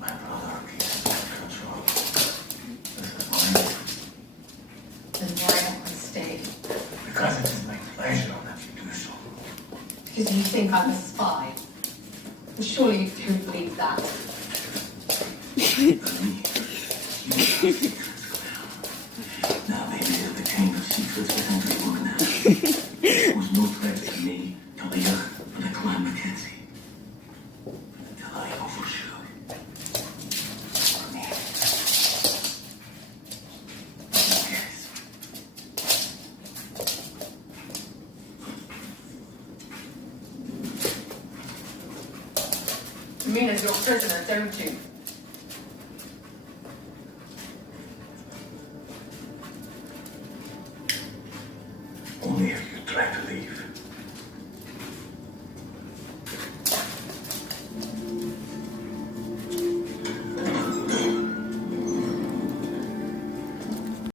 My brother keeps control. This is mine. Then why don't I stay? Because it is my pleasure that you do so. Because you think I'm a spy. Well, surely you don't believe that. Now maybe they're the kind of secrets that everyone has. There was no threat to me, to Leah, or the Clan Mackenzie. Until I overshoot. For me. Yes. You mean as your prisoner, don't you? Only if you try to leave.